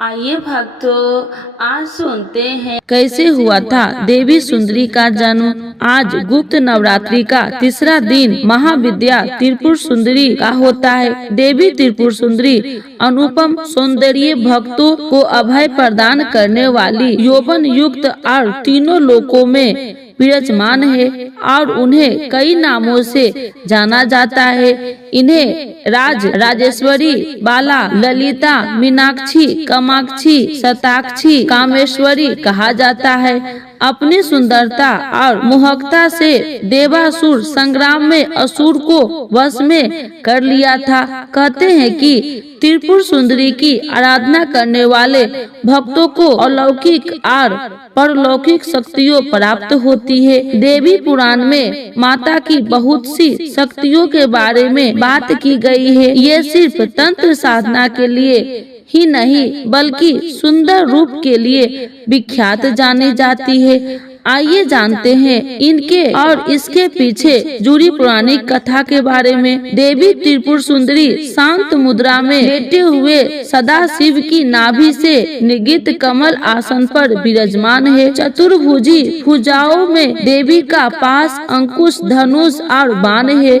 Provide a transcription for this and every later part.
आइए भक्तों, आज सुनते हैं कैसे हुआ था देवी सुंदरी का जन्म। आज गुप्त नवरात्रि का तीसरा दिन महाविद्या त्रिपुर सुंदरी का होता है। देवी त्रिपुर सुंदरी अनुपम सौंदर्य, भक्तों को अभय प्रदान करने वाली, यौवन युक्त और तीनों लोकों में विराजमान है और उन्हें कई नामों से जाना जाता है। इन्हें राजेश्वरी, बाला, ललिता, मीनाक्षी, कामाक्षी, शताक्षी, कामेश्वरी कहा जाता है। अपनी सुंदरता और मोहकता से देवासुर संग्राम में असुर को वश में कर लिया था। कहते हैं कि त्रिपुर सुंदरी की आराधना करने वाले भक्तों को अलौकिक और परलौकिक शक्तियों प्राप्त होती है। देवी पुराण में माता की बहुत सी शक्तियों के बारे में बात की गई है। ये सिर्फ तंत्र साधना के लिए ही नहीं बल्कि सुंदर रूप के लिए विख्यात जानी जाती है। आइए जानते हैं इनके और इसके पीछे जुड़ी पौराणिक कथा के बारे में। देवी त्रिपुर सुंदरी शांत मुद्रा में लेटे हुए सदा शिव की नाभि से निगित कमल आसन पर विराजमान है। चतुर्भुजी भुजाओं में देवी का पास, अंकुश, धनुष और बाण है।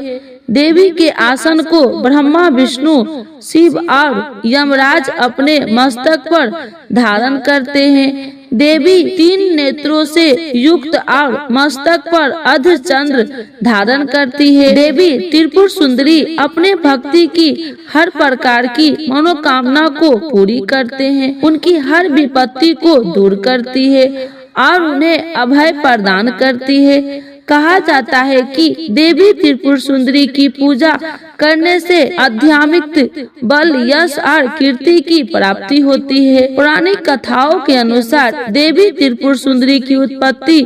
देवी के आसन को ब्रह्मा, विष्णु, शिव और यमराज अपने मस्तक पर धारण करते हैं। देवी 3 नेत्रों से युक्त और मस्तक पर अर्धचंद्र धारण करती है। देवी त्रिपुर सुंदरी अपने भक्ति की हर प्रकार की मनोकामना को पूरी करते हैं, उनकी हर विपत्ति को दूर करती है और उन्हें अभय प्रदान करती है। कहा जाता है कि देवी त्रिपुर सुंदरी की पूजा करने से आध्यात्मिक बल, यश और कीर्ति की प्राप्ति होती है। पौराणिक कथाओं के अनुसार देवी त्रिपुर सुंदरी की उत्पत्ति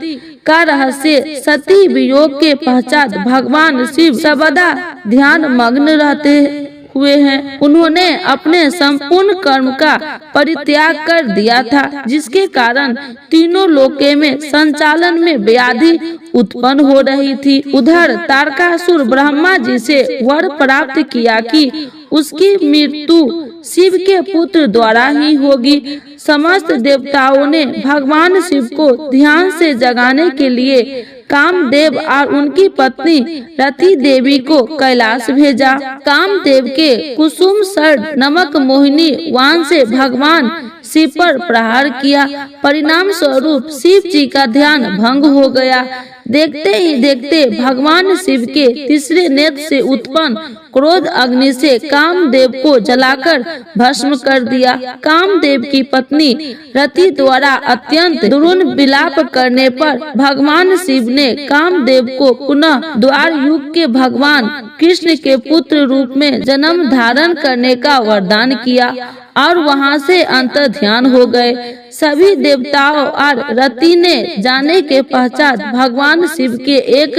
का रहस्य सती वियोग के पश्चात भगवान शिव सर्वदा ध्यान मग्न रहते हुए हैं। उन्होंने अपने संपूर्ण कर्म का परित्याग कर दिया था, जिसके कारण तीनों लोके में संचालन में व्याधि उत्पन्न हो रही थी। उधर तारकासुर ब्रह्मा जी से वर प्राप्त किया कि उसकी मृत्यु शिव के पुत्र द्वारा ही होगी। समस्त देवताओं ने भगवान शिव को ध्यान से जगाने के लिए कामदेव और उनकी पत्नी रति देवी को कैलाश भेजा। कामदेव के कुसुम सर नमक मोहिनी वाण से भगवान शिव पर प्रहार किया। परिणाम स्वरूप शिव जी का ध्यान भंग हो गया। देखते ही देखते भगवान शिव के तीसरे नेत्र से उत्पन्न क्रोध अग्नि से कामदेव को जलाकर भस्म कर दिया। कामदेव की पत्नी रति द्वारा अत्यंत दारुण विलाप करने पर भगवान शिव ने कामदेव को पुनः द्वार युग के भगवान कृष्ण के पुत्र रूप में जन्म धारण करने का वरदान किया और वहां से अंतर ध्यान हो गए। सभी देवताओं और रति ने जाने के पश्चात भगवान शिव के एक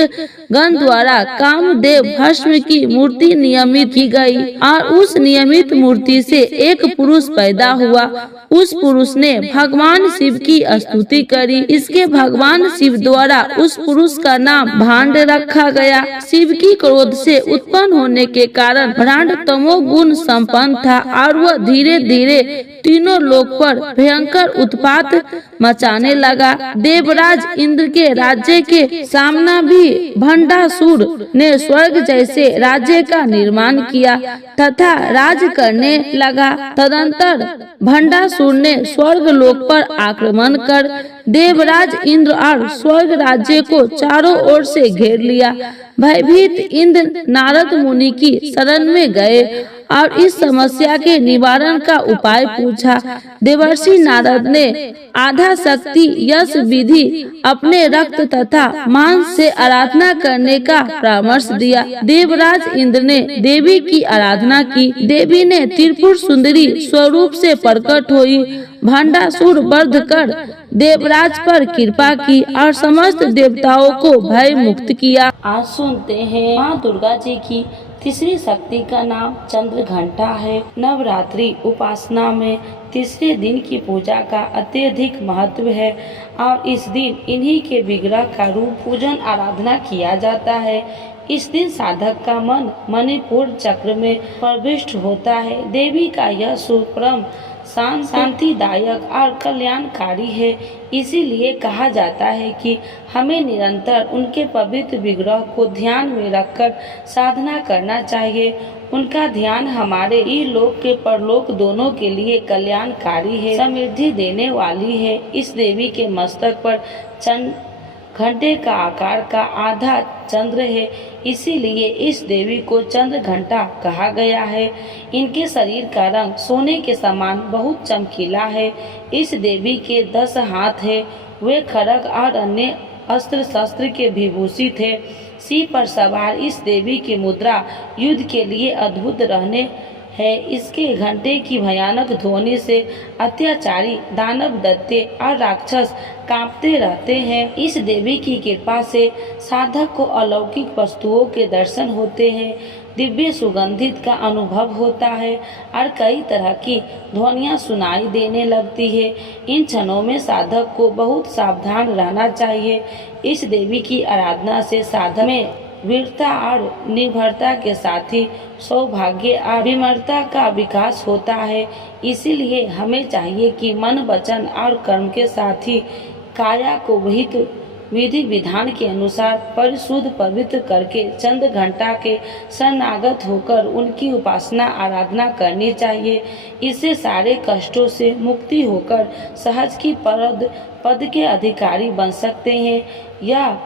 गण द्वारा कामदेव भस्म की मूर्ति नियमित की गई और उस नियमित मूर्ति से एक पुरुष पैदा हुआ। उस पुरुष ने भगवान शिव की स्तुति करी। इसके भगवान शिव द्वारा उस पुरुष का नाम भांड रखा गया। शिव की क्रोध से उत्पन्न होने के कारण भांड तमोगुण संपन्न था और वह धीरे धीरे तीनों लोक पर भयंकर उत्पात मचाने लगा। देवराज इंद्र के राज्य के सामना भी भंडासुर ने स्वर्ग जैसे राज्य का निर्माण किया तथा राज करने लगा। तदंतर भंडासुर ने स्वर्ग लोक पर आक्रमण कर देवराज इंद्र और स्वर्ग राज्य को चारों ओर से घेर लिया। भयभीत इंद्र नारद मुनि की शरण में गए और इस समस्या के निवारण का उपाय पूछा। देवर्षि नारद ने आधा शक्ति यश विधि अपने रक्त तथा मांस से आराधना करने का परामर्श दिया। देवराज इंद्र ने देवी की आराधना की। देवी ने त्रिपुर सुंदरी स्वरूप से प्रकट हुई, भंडासुर वध कर देवराज पर कृपा की और समस्त देवताओं को भय मुक्त किया। आज सुनते हैं माँ दुर्गा जी की तीसरी शक्ति का नाम चंद्र घंटा है। नवरात्रि उपासना में तीसरे दिन की पूजा का अत्यधिक महत्व है और इस दिन इन्हीं के विग्रह का रूप पूजन आराधना किया जाता है। इस दिन साधक का मन मणिपुर चक्र में प्रविष्ट होता है। देवी का यह सूर्य परम शांतिदायक और कल्याणकारी है। इसीलिए कहा जाता है कि हमें निरंतर उनके पवित्र विग्रह को ध्यान में रखकर साधना करना चाहिए। उनका ध्यान हमारे इहलोक के परलोक दोनों के लिए कल्याणकारी है, समृद्धि देने वाली है। इस देवी के मस्तक पर घंटे का आकार का आधा चंद्र है, इसीलिए इस देवी को चंद्र घंटा कहा गया है। इनके शरीर का रंग सोने के समान बहुत चमकीला है। इस देवी के 10 हाथ है। वे खड्ग और अन्य अस्त्र शस्त्र के विभूषित है। सिंह पर सवार इस देवी की मुद्रा युद्ध के लिए अद्भुत रहने है। इसके घंटे की भयानक ध्वनि से अत्याचारी दानव दैत्य और राक्षस कांपते रहते हैं। इस देवी की कृपा से साधक को अलौकिक वस्तुओं के दर्शन होते हैं, दिव्य सुगंधित का अनुभव होता है और कई तरह की ध्वनियाँ सुनाई देने लगती है। इन क्षणों में साधक को बहुत सावधान रहना चाहिए। इस देवी की आराधना से साधक में वीरता और निर्भरता के साथ ही सौभाग्य और विमरता का विकास होता है। इसीलिए हमें चाहिए कि मन, वचन और कर्म के साथ ही काया को विधि विधान के अनुसार परिशुद्ध पवित्र करके चंद्र घंटा के शरणागत होकर उनकी उपासना आराधना करनी चाहिए। इससे सारे कष्टों से मुक्ति होकर सहज की पद के अधिकारी बन सकते हैं। यह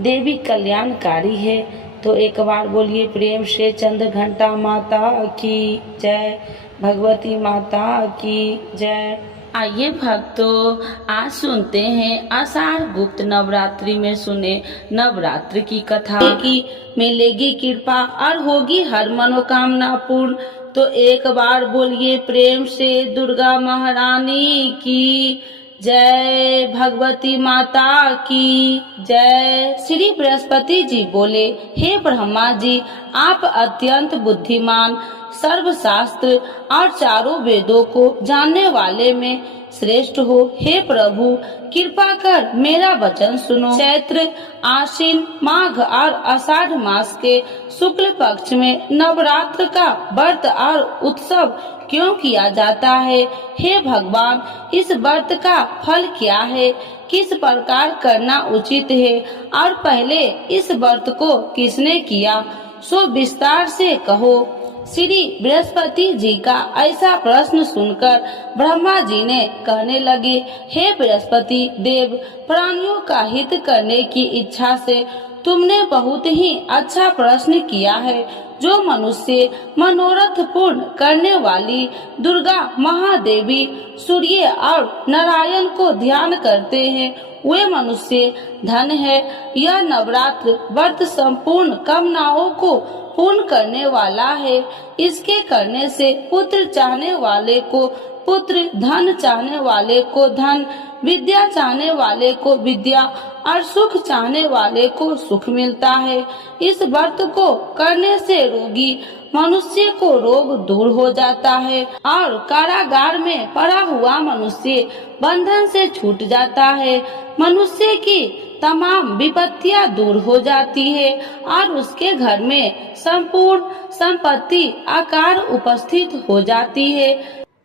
देवी कल्याणकारी है। तो एक बार बोलिए प्रेम से चंद्र घंटा माता की जय, भगवती माता की जय। आइए भक्तों, आज सुनते हैं आषाढ़ गुप्त नवरात्रि में सुने नवरात्रि की कथा की मिलेगी कृपा और होगी हर मनोकामना पूर्ण। तो एक बार बोलिए प्रेम से दुर्गा महारानी की जय, भगवती माता की जय। श्री बृहस्पति जी बोले, हे ब्रह्मा जी, आप अत्यंत बुद्धिमान, सर्वशास्त्र और चारों वेदों को जानने वाले में श्रेष्ठ हो। हे प्रभु, कृपा कर मेरा वचन सुनो। चैत्र, आश्विन, माघ और आषाढ़ मास के शुक्ल पक्ष में नवरात्र का व्रत और उत्सव क्यों किया जाता है? हे भगवान, इस व्रत का फल क्या है? किस प्रकार करना उचित है? और पहले इस व्रत को किसने किया, सो विस्तार से कहो। श्री बृहस्पति जी का ऐसा प्रश्न सुनकर ब्रह्मा जी ने कहने लगे, हे बृहस्पति देव, प्राणियों का हित करने की इच्छा से तुमने बहुत ही अच्छा प्रश्न किया है। जो मनुष्य मनोरथ पूर्ण करने वाली दुर्गा महादेवी, सूर्य और नारायण को ध्यान करते हैं, वे मनुष्य धन है। यह नवरात्र व्रत संपूर्ण कामनाओं को पूर्ण करने वाला है। इसके करने से पुत्र चाहने वाले को पुत्र, धन चाहने वाले को धन, विद्या चाहने वाले को विद्या और सुख चाहने वाले को सुख मिलता है। इस व्रत को करने से रोगी मनुष्य को रोग दूर हो जाता है और कारागार में पड़ा हुआ मनुष्य बंधन से छूट जाता है। मनुष्य की तमाम विपत्तियां दूर हो जाती है और उसके घर में संपूर्ण संपत्ति आकार उपस्थित हो जाती है।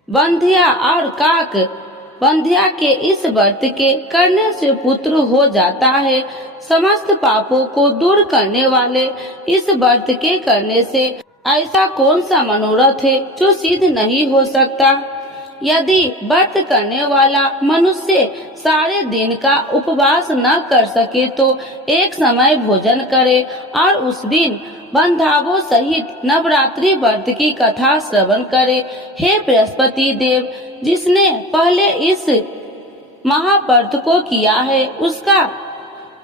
बंध्या और काक बंध्या के इस व्रत के करने से पुत्र हो जाता है। समस्त पापों को दूर करने वाले इस व्रत के करने से ऐसा कौन सा मनोरथ है जो सिद्ध नहीं हो सकता? यदि व्रत करने वाला मनुष्य सारे दिन का उपवास न कर सके तो एक समय भोजन करे और उस दिन बंधावों सहित नवरात्रि व्रत की कथा श्रवण करे। हे बृहस्पति देव, जिसने पहले इस महाव्रत को किया है, उसका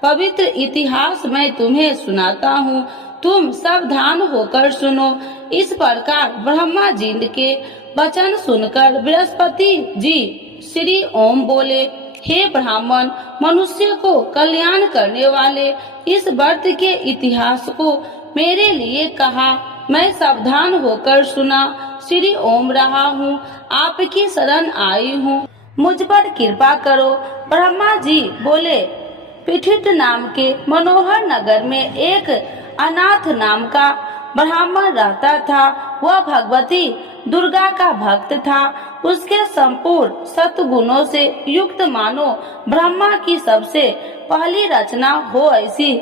पवित्र इतिहास मैं तुम्हें सुनाता हूँ। तुम सावधान होकर सुनो। इस प्रकार ब्रह्मा जी के वचन सुनकर बृहस्पति जी श्री ओम बोले, हे ब्राह्मण, मनुष्य को कल्याण करने वाले इस व्रत के इतिहास को मेरे लिए कहा। मैं सावधान होकर सुना। श्री ओम रहा हूँ, आपकी शरण आई हूँ, मुझ पर कृपा करो। ब्रह्मा जी बोले, पिठित नाम के मनोहर नगर में एक अनाथ नाम का ब्राह्मण रहता था, वह भगवती दुर्गा का भक्त था। उसके संपूर्ण सद्गुणों से युक्त मानो ब्रह्मा की सबसे पहली रचना हो ऐसी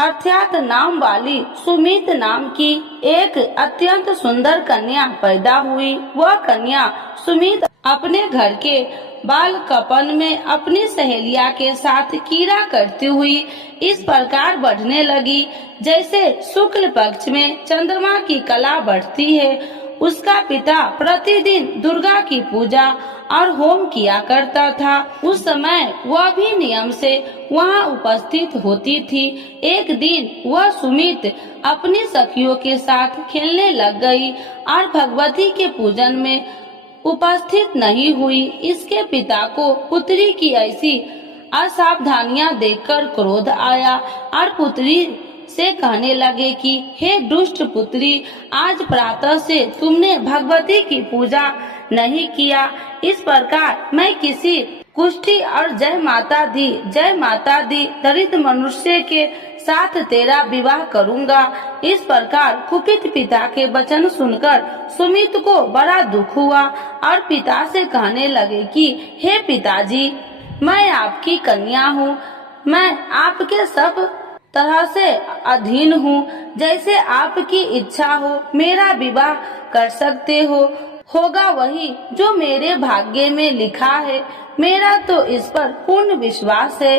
अर्थात नाम वाली सुमित नाम की एक अत्यंत सुंदर कन्या पैदा हुई। वह कन्या सुमित अपने घर के बालकपन में अपनी सहेलिया के साथ कीड़ा करती हुई इस प्रकार बढ़ने लगी जैसे शुक्ल पक्ष में चंद्रमा की कला बढ़ती है। उसका पिता प्रतिदिन दुर्गा की पूजा और होम किया करता था। उस समय वह भी नियम से वहां उपस्थित होती थी। एक दिन वह सुमित अपनी सखियों के साथ खेलने लग गई और भगवती के पूजन में उपस्थित नहीं हुई। इसके पिता को पुत्री की ऐसी असावधानियां देखकर क्रोध आया और पुत्री से कहने लगे कि हे दुष्ट पुत्री, आज प्रातः से तुमने भगवती की पूजा नहीं किया। इस प्रकार मैं किसी कुष्ठी और जय माता दी दरिद्र मनुष्य के साथ तेरा विवाह करूंगा। इस प्रकार कुपित पिता के वचन सुनकर सुमित को बड़ा दुख हुआ और पिता से कहने लगे कि हे पिताजी, मैं आपकी कन्या हूँ, मैं आपके सब तरह से अधीन हूँ। जैसे आपकी इच्छा हो मेरा विवाह कर सकते हो, होगा वही जो मेरे भाग्य में लिखा है। मेरा तो इस पर पूर्ण विश्वास है।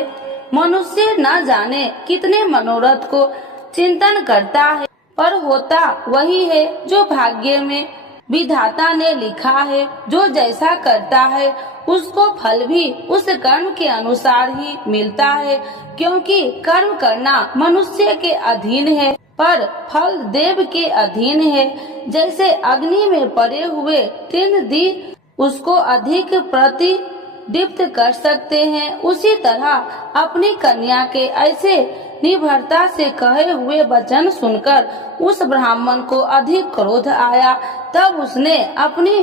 मनुष्य न जाने कितने मनोरथ को चिंतन करता है, पर होता वही है जो भाग्य में विधाता ने लिखा है। जो जैसा करता है उसको फल भी उस कर्म के अनुसार ही मिलता है, क्योंकि कर्म करना मनुष्य के अधीन है पर फल देव के अधीन है। जैसे अग्नि में पड़े हुए तीन दी उसको अधिक प्रतिदीप्त कर सकते हैं, उसी तरह अपनी कन्या के ऐसे निर्भरता से कहे हुए वचन सुनकर उस ब्राह्मण को अधिक क्रोध आया। तब उसने अपनी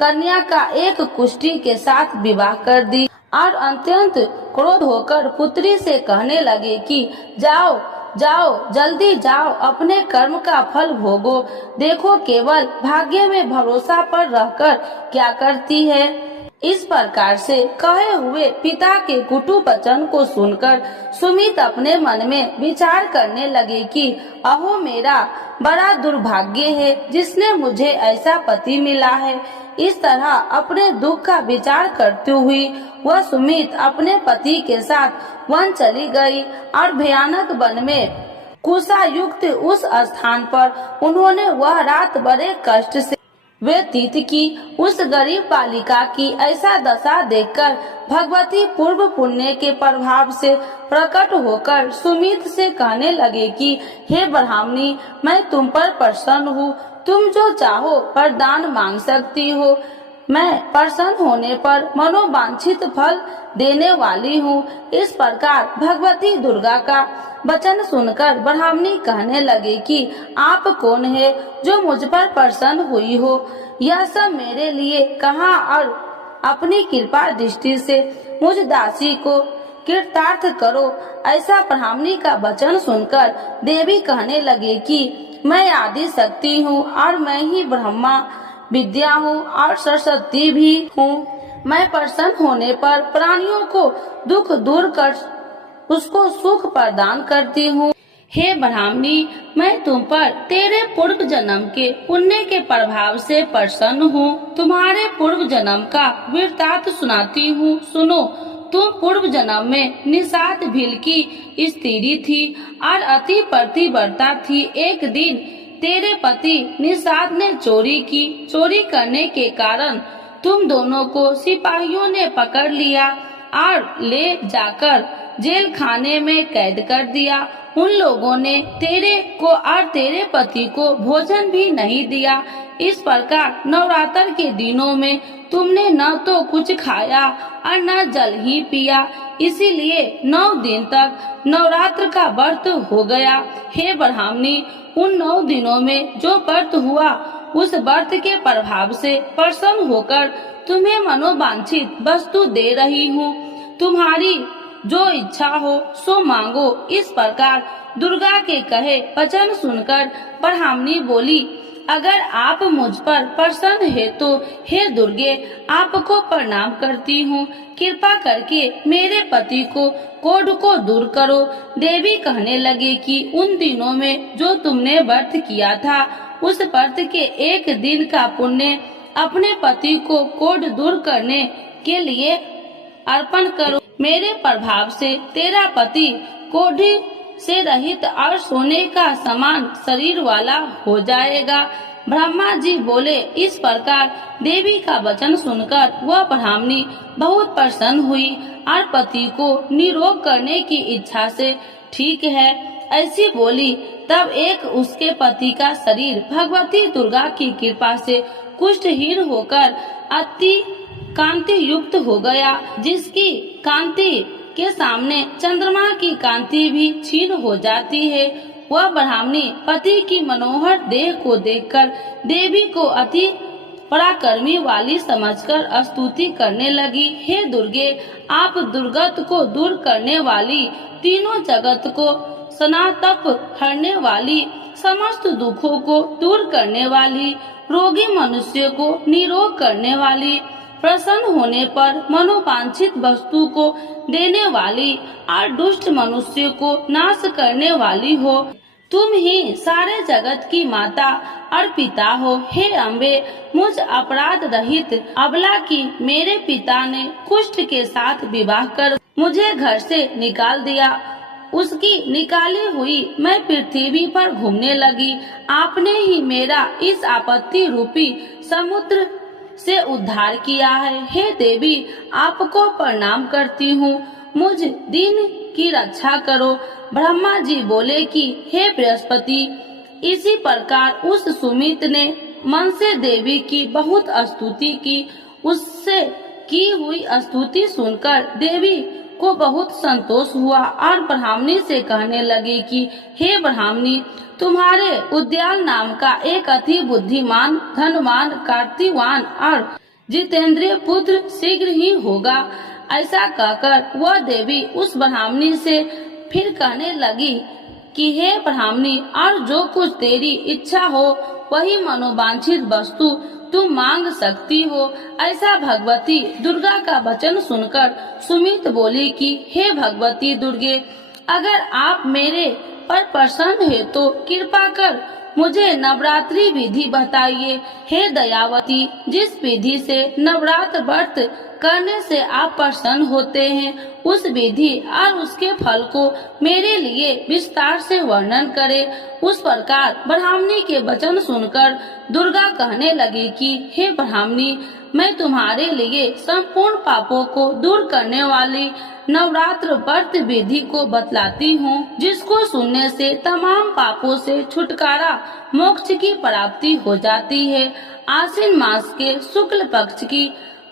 कन्या का एक कुष्ठी के साथ विवाह कर दी और अत्यंत क्रोध होकर पुत्री से कहने लगे कि जाओ जल्दी जाओ, अपने कर्म का फल भोगो। देखो केवल भाग्य में भरोसा पर रहकर क्या करती है। इस प्रकार से कहे हुए पिता के कुटु वचन को सुनकर सुमित अपने मन में विचार करने लगे कि अहो मेरा बड़ा दुर्भाग्य है जिसने मुझे ऐसा पति मिला है। इस तरह अपने दुख का विचार करते हुए वह सुमित अपने पति के साथ वन चली गई और भयानक वन में कुशा युक्त उस स्थान पर उन्होंने वह रात बड़े कष्ट से व्यतीत की। उस गरीब बालिका की ऐसा दशा देखकर भगवती पूर्व पुण्य के प्रभाव से प्रकट होकर सुमित से कहने लगे कि हे ब्राह्मणी, मैं तुम पर प्रसन्न हूँ, तुम जो चाहो वरदान मांग सकती हो। मैं प्रसन्न होने पर मनोवांछित फल देने वाली हूँ। इस प्रकार भगवती दुर्गा का वचन सुनकर ब्राह्मणी कहने लगे कि आप कौन है जो मुझ पर प्रसन्न हुई हो। यह सब मेरे लिए कहा और अपनी कृपा दृष्टि से मुझ दासी को कृतार्थ करो। ऐसा ब्राह्मणी का वचन सुनकर देवी कहने लगे कि मैं आदि शक्ति हूँ और मैं ही ब्रह्मा विद्या हूँ और सरस्वती भी हूँ। मैं प्रसन्न होने पर प्राणियों को दुख दूर कर उसको सुख प्रदान करती हूँ। हे ब्राह्मणी, मैं तुम पर तेरे पूर्व जन्म के पुण्य के प्रभाव से प्रसन्न हूँ। तुम्हारे पूर्व जन्म का वृत्तांत सुनाती हूँ, सुनो। तुम पूर्व जन्म में निषाद भील की स्त्री थी और अति पतिव्रता थी। एक दिन तेरे पति निषाद ने चोरी की। चोरी करने के कारण तुम दोनों को सिपाहियों ने पकड़ लिया और ले जाकर जेल खाने में कैद कर दिया। उन लोगों ने तेरे को और तेरे पति को भोजन भी नहीं दिया। इस प्रकार नवरात्र के दिनों में तुमने न तो कुछ खाया और न जल ही पिया, इसीलिए 9 दिन तक नवरात्र का व्रत हो गया। हे ब्राह्मणी, उन 9 दिनों में जो व्रत हुआ उस व्रत के प्रभाव से प्रसन्न होकर तुम्हें मनोवांछित वस्तु दे रही हूँ। तुम्हारी जो इच्छा हो सो मांगो। इस प्रकार दुर्गा के कहे वचन सुनकर ब्राह्मणी बोली, अगर आप मुझ पर प्रसन्न है तो हे दुर्गे, आपको प्रणाम करती हूँ। कृपा करके मेरे पति को कोढ़ को दूर करो। देवी कहने लगे कि उन दिनों में जो तुमने व्रत किया था, उस व्रत के एक दिन का पुण्य अपने पति को कोढ़ दूर करने के लिए अर्पण करो। मेरे प्रभाव से तेरा पति कोढ़ी से रहित और सोने का समान शरीर वाला हो जाएगा। ब्रह्मा जी बोले। इस प्रकार देवी का वचन सुनकर वह ब्राह्मणी बहुत प्रसन्न हुई और पति को निरोग करने की इच्छा से ठीक है ऐसी बोली। तब एक उसके पति का शरीर भगवती दुर्गा की कृपा से कुष्ठहीन होकर अति कांति युक्त हो गया, जिसकी कांति के सामने चंद्रमा की कांति भी क्षीण हो जाती है। वह ब्राह्मणी पति की मनोहर देह को देखकर देवी को अति पराक्रमी वाली समझकर स्तुति करने लगी। हे दुर्गे, आप दुर्गत को दूर करने वाली, तीनों जगत को सनातप हरने वाली, समस्त दुखों को दूर करने वाली, रोगी मनुष्य को निरोग करने वाली, प्रसन्न होने पर मनोवांछित वस्तु को देने वाली और दुष्ट मनुष्य को नाश करने वाली हो। तुम ही सारे जगत की माता और पिता हो। हे अम्बे, मुझ अपराध रहित अबला की मेरे पिता ने कुष्ठ के साथ विवाह कर मुझे घर से निकाल दिया। उसकी निकाली हुई मैं पृथ्वी पर घूमने लगी। आपने ही मेरा इस आपत्ति रूपी समुद्र से उद्धार किया है। हे देवी, आपको प्रणाम करती हूँ, मुझ दिन की रक्षा करो। ब्रह्मा जी बोले कि हे बृहस्पति, इसी प्रकार उस सुमित ने मन से देवी की बहुत स्तुति की। उससे की हुई स्तुति सुनकर देवी को बहुत संतोष हुआ और ब्राह्मणी से कहने लगी कि हे ब्राह्मणी, तुम्हारे उद्याल नाम का एक अति बुद्धिमान, धनवान, कार्तिवान और जितेंद्रिय पुत्र शीघ्र ही होगा। ऐसा कहकर वह देवी उस ब्राह्मणी से फिर कहने लगी कि हे ब्राह्मणी, और जो कुछ तेरी इच्छा हो वही मनोवांछित वस्तु तुम मांग सकती हो। ऐसा भगवती दुर्गा का वचन सुनकर सुमित बोली कि हे भगवती दुर्गे, अगर आप मेरे पर प्रसन्न है तो कृपा कर मुझे नवरात्रि विधि बताइए। हे दयावती, जिस विधि से नवरात्र व्रत करने से आप प्रसन्न होते हैं, उस विधि और उसके फल को मेरे लिए विस्तार से वर्णन करें। उस प्रकार ब्राह्मणी के वचन सुनकर दुर्गा कहने लगी कि हे ब्राह्मणी, मैं तुम्हारे लिए संपूर्ण पापों को दूर करने वाली नवरात्र व्रत विधि को बतलाती हूँ, जिसको सुनने से तमाम पापों से छुटकारा, मोक्ष की प्राप्ति हो जाती है। आश्विन मास के शुक्ल पक्ष की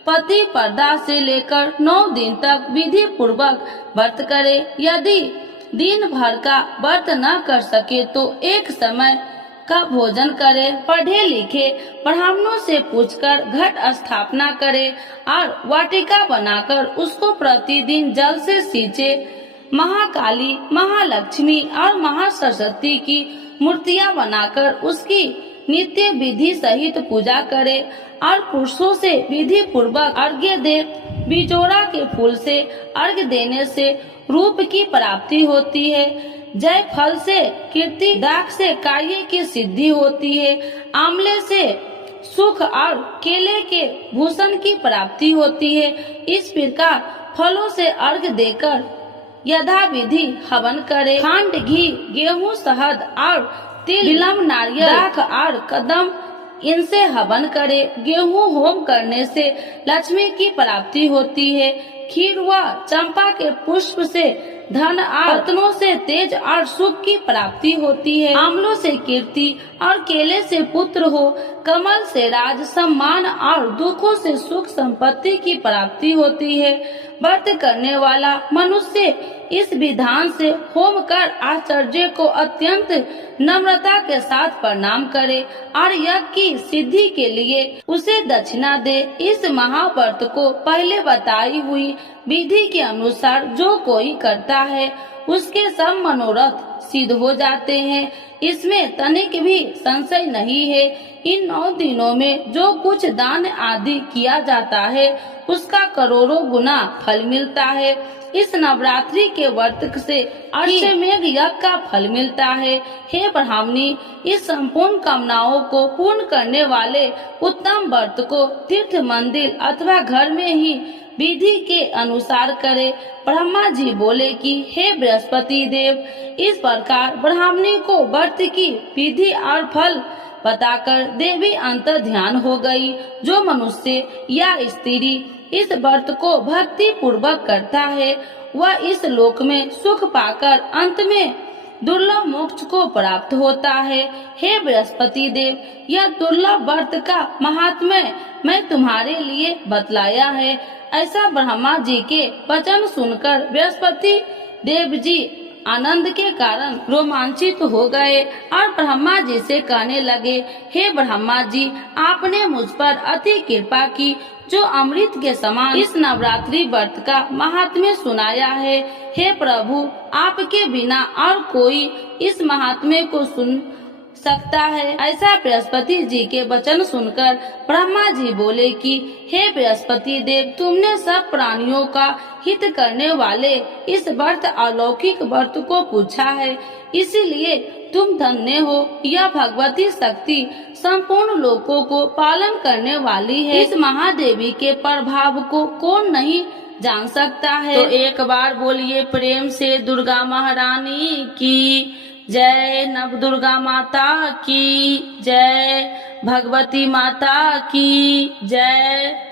प्रतिपदा से लेकर 9 दिन तक विधि पूर्वक व्रत करे। यदि दिन भर का व्रत न कर सके तो एक समय का भोजन करे। पढ़े लिखे ब्राह्मणों से पूछकर घट स्थापना करे और वाटिका बनाकर उसको प्रतिदिन जल से सींचे। महाकाली, महालक्ष्मी और महासरस्वती की मूर्तियां बनाकर उसकी नित्य विधि सहित पूजा करे और पुरुषों से विधि पूर्वक अर्घ्य दे। बिजोरा के फूल से अर्घ्य देने से रूप की प्राप्ति होती है। जय फल से कीर्ति, दाख से कार्य की सिद्धि होती है। आंवले से सुख और केले के भूषण की प्राप्ति होती है। इस प्रकार फलों से अर्घ्य देकर यथा विधि हवन करे। खंड, घी, गेहूं, शहद और तिल, बिल्व, नारियल, दाख और कदम, इनसे हवन करे। गेहूं होम करने से लक्ष्मी की प्राप्ति होती है। खीर व चंपा के पुष्प से धन और रत्नों से तेज और सुख की प्राप्ति होती है। आंवलों से कीर्ति और केले से पुत्र हो, कमल से राज सम्मान और दुखों से सुख संपत्ति की प्राप्ति होती है। व्रत करने वाला मनुष्य इस विधान से होम कर आचार्य को अत्यंत नम्रता के साथ प्रणाम करे और यज्ञ की सिद्धि के लिए उसे दक्षिणा दे। इस महाव्रत को पहले बताई हुई विधि के अनुसार जो कोई करता है उसके सब मनोरथ सिद्ध हो जाते हैं, इसमें तनिक भी संशय नहीं है। इन 9 दिनों में जो कुछ दान आदि किया जाता है उसका करोड़ों गुना फल मिलता है। इस नवरात्रि के व्रत से अश्वमेध यज्ञ का फल मिलता है। हे ब्राह्मणी, इस संपूर्ण कामनाओं को पूर्ण करने वाले उत्तम व्रत को तीर्थ मंदिर अथवा घर में ही विधि के अनुसार करे। ब्रह्मा जी बोले कि हे बृहस्पति देव, इस प्रकार ब्राह्मणी को व्रत की विधि और फल बताकर देवी अंतर ध्यान हो गई। जो मनुष्य या स्त्री इस व्रत को भक्ति पूर्वक करता है वह इस लोक में सुख पाकर अंत में दुर्लभ मोक्ष को प्राप्त होता है। हे बृहस्पति देव, यह दुर्लभ व्रत का महात्म्य मैं तुम्हारे लिए बतलाया है। ऐसा ब्रह्मा जी के वचन सुनकर बृहस्पति देव जी आनंद के कारण रोमांचित हो गए और ब्रह्मा जी से कहने लगे, हे ब्रह्मा जी, आपने मुझ पर अति कृपा की जो अमृत के समान इस नवरात्रि व्रत का महात्म्य सुनाया है। हे प्रभु, आपके बिना और कोई इस महात्म्य को सुन सकता है। ऐसा बृहस्पति जी के वचन सुनकर ब्रह्मा जी बोले कि हे बृहस्पति देव, तुमने सब प्राणियों का हित करने वाले इस व्रत अलौकिक व्रत को पूछा है, इसीलिए तुम धन्य हो। यह भगवती शक्ति संपूर्ण लोकों को पालन करने वाली है। इस महादेवी के प्रभाव को कौन नहीं जान सकता है। तो एक बार बोलिए प्रेम से दुर्गा महारानी की जय, नव दुर्गा माता की जय, भगवती माता की जय।